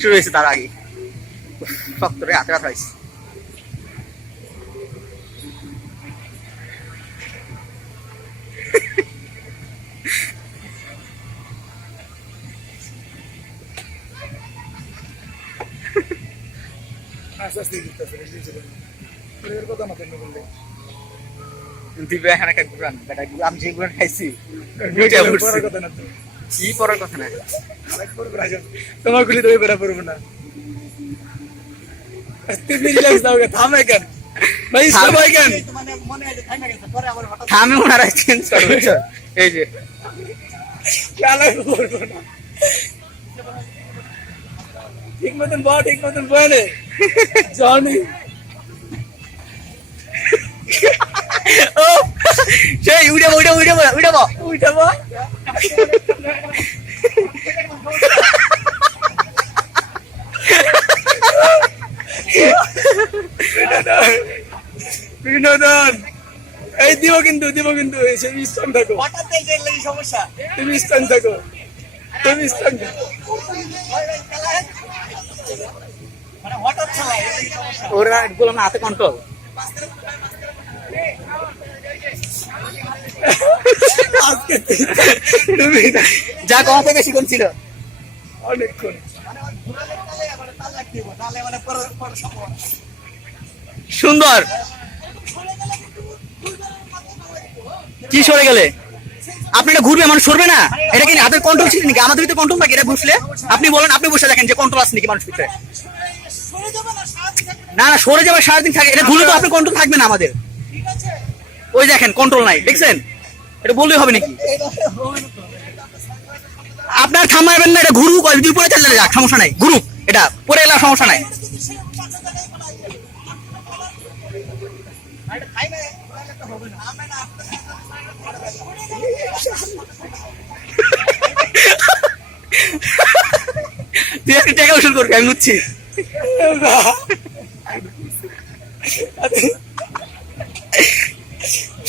শুরু হয়েছে তার আগে শক্ত রে হাতে ব্যথা হয়েছে। দিবে এখানে একটা গুড়ান বেটা, আমি যে গুড়ান খাইছি কি পড়ার কথা না, তোমার গুলি তুমি বেড়া পড়বো না। থামে কেন ভাই, সবাই কেন থামে, ওনারা চেঞ্জ করবে। এই যে করবো না, ঠিক মতন বল, ঠিক মতন বলে জনি ও সেই উড়ে উড়ে উড়ে উড়ে উঠাবো। বিনোদন এই দিব কিন্তু তুমি স্ট্রং থাকো, তুমি স্ট্রং থাকো, তুমি স্ট্রং থাকো। ওরা বললাম না হাতে কন্ট্রোল। তুমি যা কমাতে বেশিক্ষণ ছিল, অনেকক্ষণ সুন্দর। কি সরে গেলে আপনি এটা ঘুরবে, মানুষ সরবে না? এটা কি হাতের কন্ট্রোল ছিল নাকি? আমাদের ভিতরে কন্ট্রোল থাকে, এটা বসলে আপনি বলেন, আপনি বসে দেখেন যে কন্ট্রোল আছে নাকি মানুষ ভিতরে। না না, সরে যাবে সারাদিন থাকে, এটা ঘুরলে তো আপনি কন্ট্রোল থাকবে না আমাদের। ওই দেখেন কন্ট্রোল নাই, দেখছেন? এটা বললেই হবে নাকি? আপনার থামাবেন না, এটা ঘুরুক, যদি উপরে চলে যাক সমস্যা নাই, ঘুরুক, এটা পরে এলে সমস্যা নাই। তুই একটা টাকা উসুল করবি, আমি বুঝছি।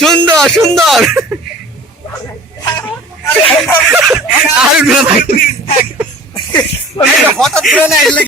সুন্দর সুন্দর। আর হঠাৎ করে